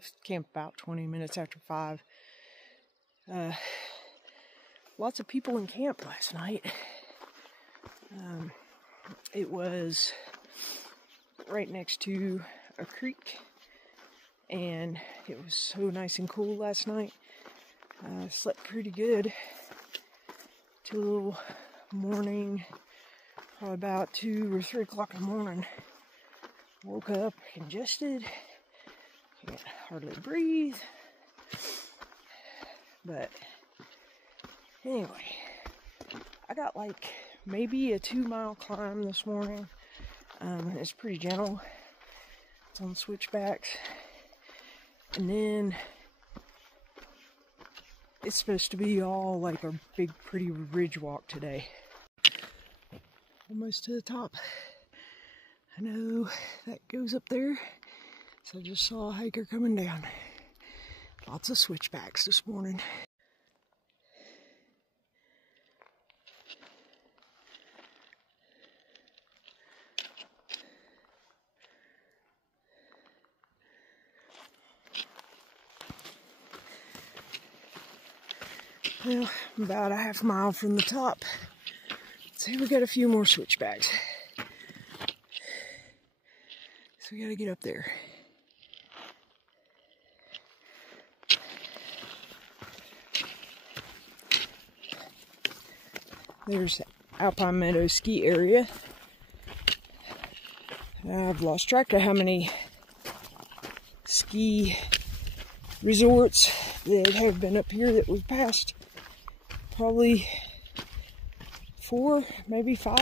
left camp about 20 minutes after 5. Lots of people in camp last night. It was right next to a creek, and it was so nice and cool last night. Slept pretty good till morning, probably about 2 or 3 o'clock in the morning. Woke up congested, can't hardly breathe. But anyway, I got like maybe a 2-mile climb this morning. It's pretty gentle. It's on switchbacks. And then it's supposed to be all like a big pretty ridge walk today. Almost to the top. I know that goes up there. So I just saw a hiker coming down. Lots of switchbacks this morning. Well, I'm about a half mile from the top. So we got a few more switchbacks. So we gotta get up there. There's Alpine Meadow ski area. I've lost track of how many ski resorts that have been up here that we've passed. Probably 4, maybe 5.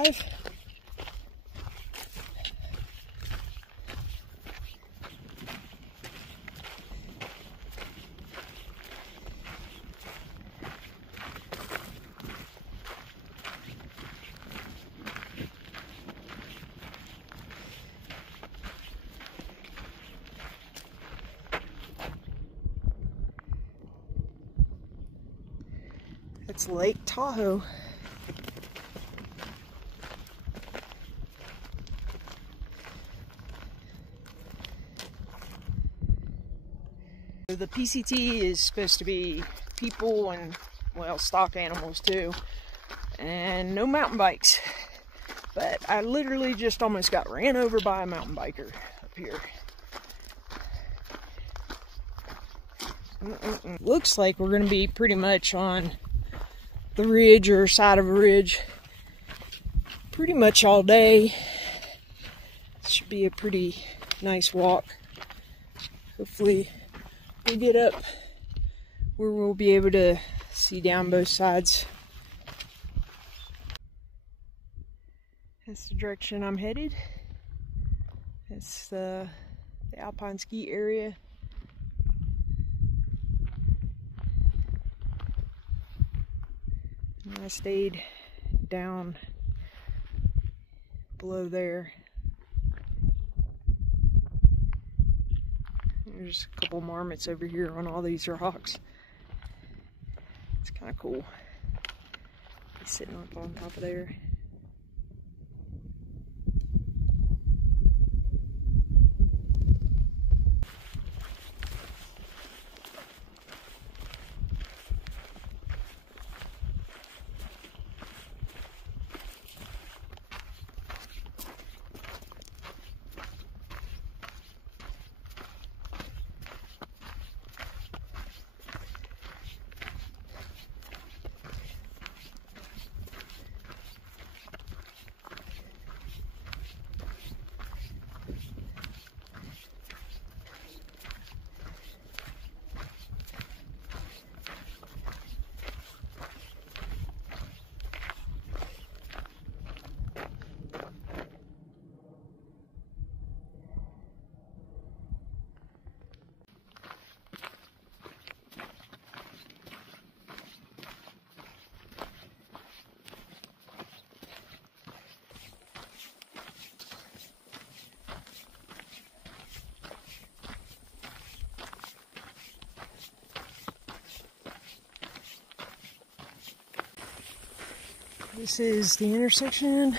It's Lake Tahoe. The PCT is supposed to be people and, well, stock animals too, and no mountain bikes. But I literally just almost got ran over by a mountain biker up here. Looks like we're going to be pretty much on the ridge or side of a ridge pretty much all day. Should be a pretty nice walk. Hopefully we get up where we'll be able to see down both sides. That's the direction I'm headed. It's the Alpine ski area. And I stayed down below there. There's a couple marmots over here on all these rocks. It's kind of cool. He's sitting up on top of there. This is the intersection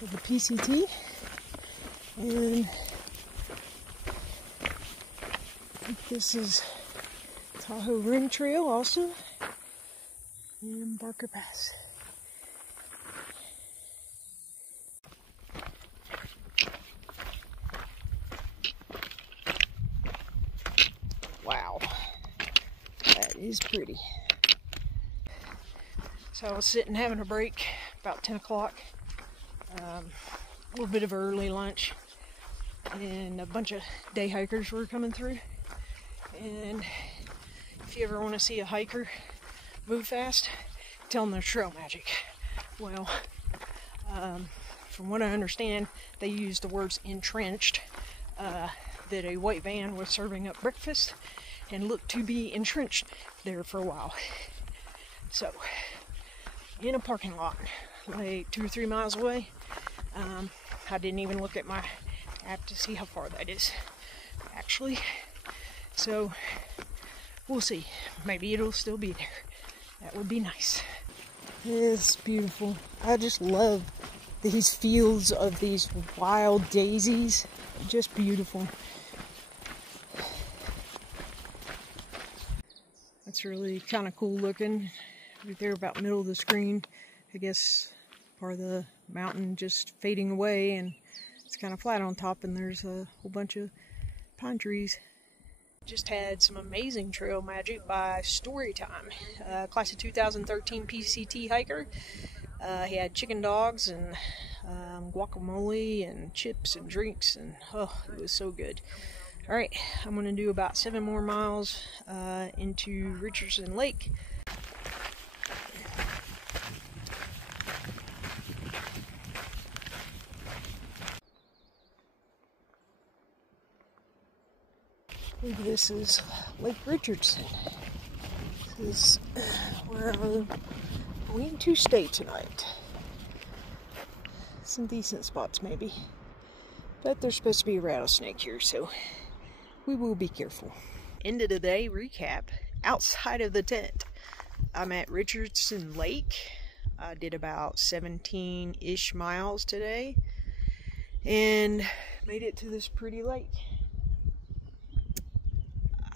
of the PCT and This is Tahoe Rim Trail also, and Barker Pass. Wow, that is pretty. So I was sitting having a break about 10 o'clock, a little bit of early lunch, and a bunch of day hikers were coming through. And if you ever want to see a hiker move fast, tell them there's trail magic. Well, from what I understand, they use the words entrenched, that a white van was serving up breakfast and looked to be entrenched there for a while. So, in a parking lot, like 2 or 3 miles away, I didn't even look at my app to see how far that is, actually. So, we'll see. Maybe it'll still be there. That would be nice. It's beautiful. I just love these fields of these wild daisies. Just beautiful. That's really kind of cool looking. Right there about middle of the screen. I guess part of the mountain just fading away, and it's kind of flat on top, and there's a whole bunch of pine trees. Just had some amazing trail magic by Storytime, class of 2013 PCT hiker. He had chicken dogs and guacamole and chips and drinks, and oh, it was so good. Alright, I'm going to do about 7 more miles into Richardson Lake. I believe this is Lake Richardson. This is where I'm going to stay tonight. Some decent spots maybe. But there's supposed to be a rattlesnake here, so we will be careful. End of the day recap. Outside of the tent, I'm at Richardson Lake. I did about 17-ish miles today and made it to this pretty lake.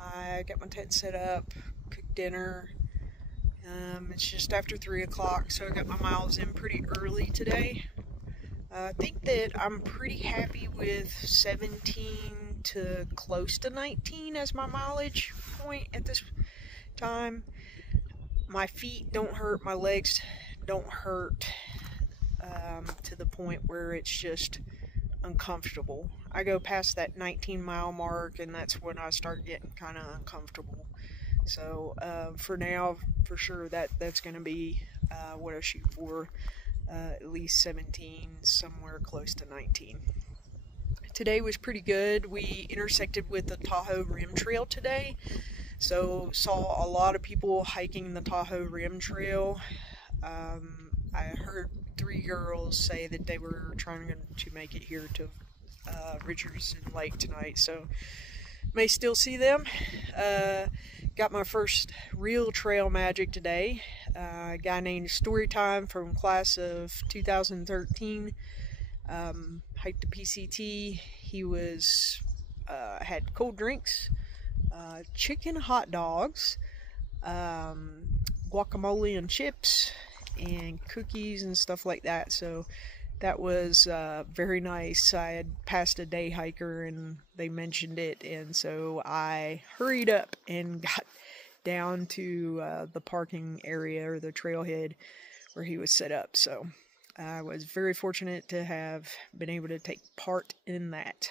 I got my tent set up, cooked dinner. It's just after 3 o'clock, so I got my miles in pretty early today. I think that I'm pretty happy with 17 to close to 19 as my mileage point at this time. My feet don't hurt, my legs don't hurt to the point where it's just uncomfortable. I go past that 19-mile mark, and that's when I start getting kind of uncomfortable. So for now, for sure, that's going to be what I shoot for. At least 17, somewhere close to 19. Today was pretty good. We intersected with the Tahoe Rim Trail today, so saw a lot of people hiking the Tahoe Rim Trail. I heard 3 girls say that they were trying to make it here to Richardson Lake tonight, so may still see them. Got my first real trail magic today. A guy named Storytime from class of 2013 hiked the PCT. He was had cold drinks, chicken hot dogs, guacamole and chips, and cookies and stuff like that. So that was very nice. I had passed a day hiker and they mentioned it, and so I hurried up and got down to the parking area or the trailhead where he was set up. So I was very fortunate to have been able to take part in that.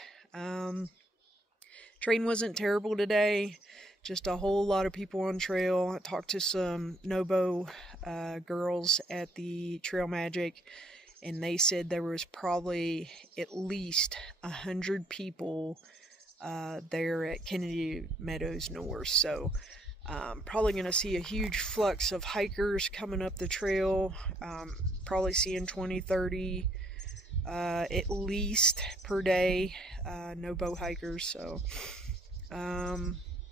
Train wasn't terrible today, just a whole lot of people on trail. I talked to some Nobo girls at the Trail Magic, and they said there was probably at least 100 people there at Kennedy Meadows North. So probably going to see a huge flux of hikers coming up the trail. Probably seeing 20, 30 at least per day. Nobo hikers. So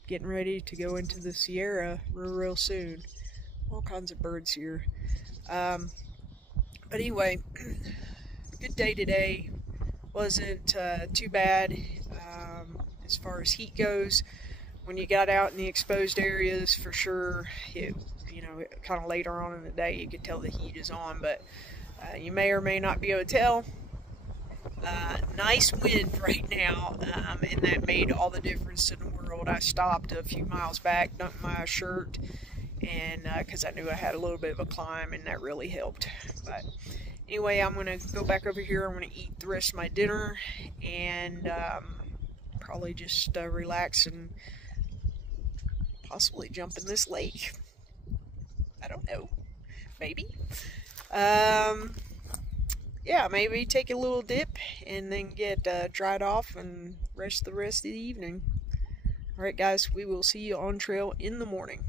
getting ready to go into the Sierra real soon. All kinds of birds here. But anyway, good day today. Wasn't too bad as far as heat goes. when you got out in the exposed areas, for sure, kind of later on in the day, you could tell the heat is on, but you may or may not be able to tell. Nice wind right now, and that made all the difference in the world. I stopped a few miles back, dumped my shirt, and because I knew I had a little bit of a climb, and that really helped. But anyway, I'm going to go back over here. I'm going to eat the rest of my dinner, and probably just relax and possibly jump in this lake. I don't know. Maybe. Yeah, maybe take a little dip and then get dried off and rest the rest of the evening. Alright guys, we will see you on trail in the morning.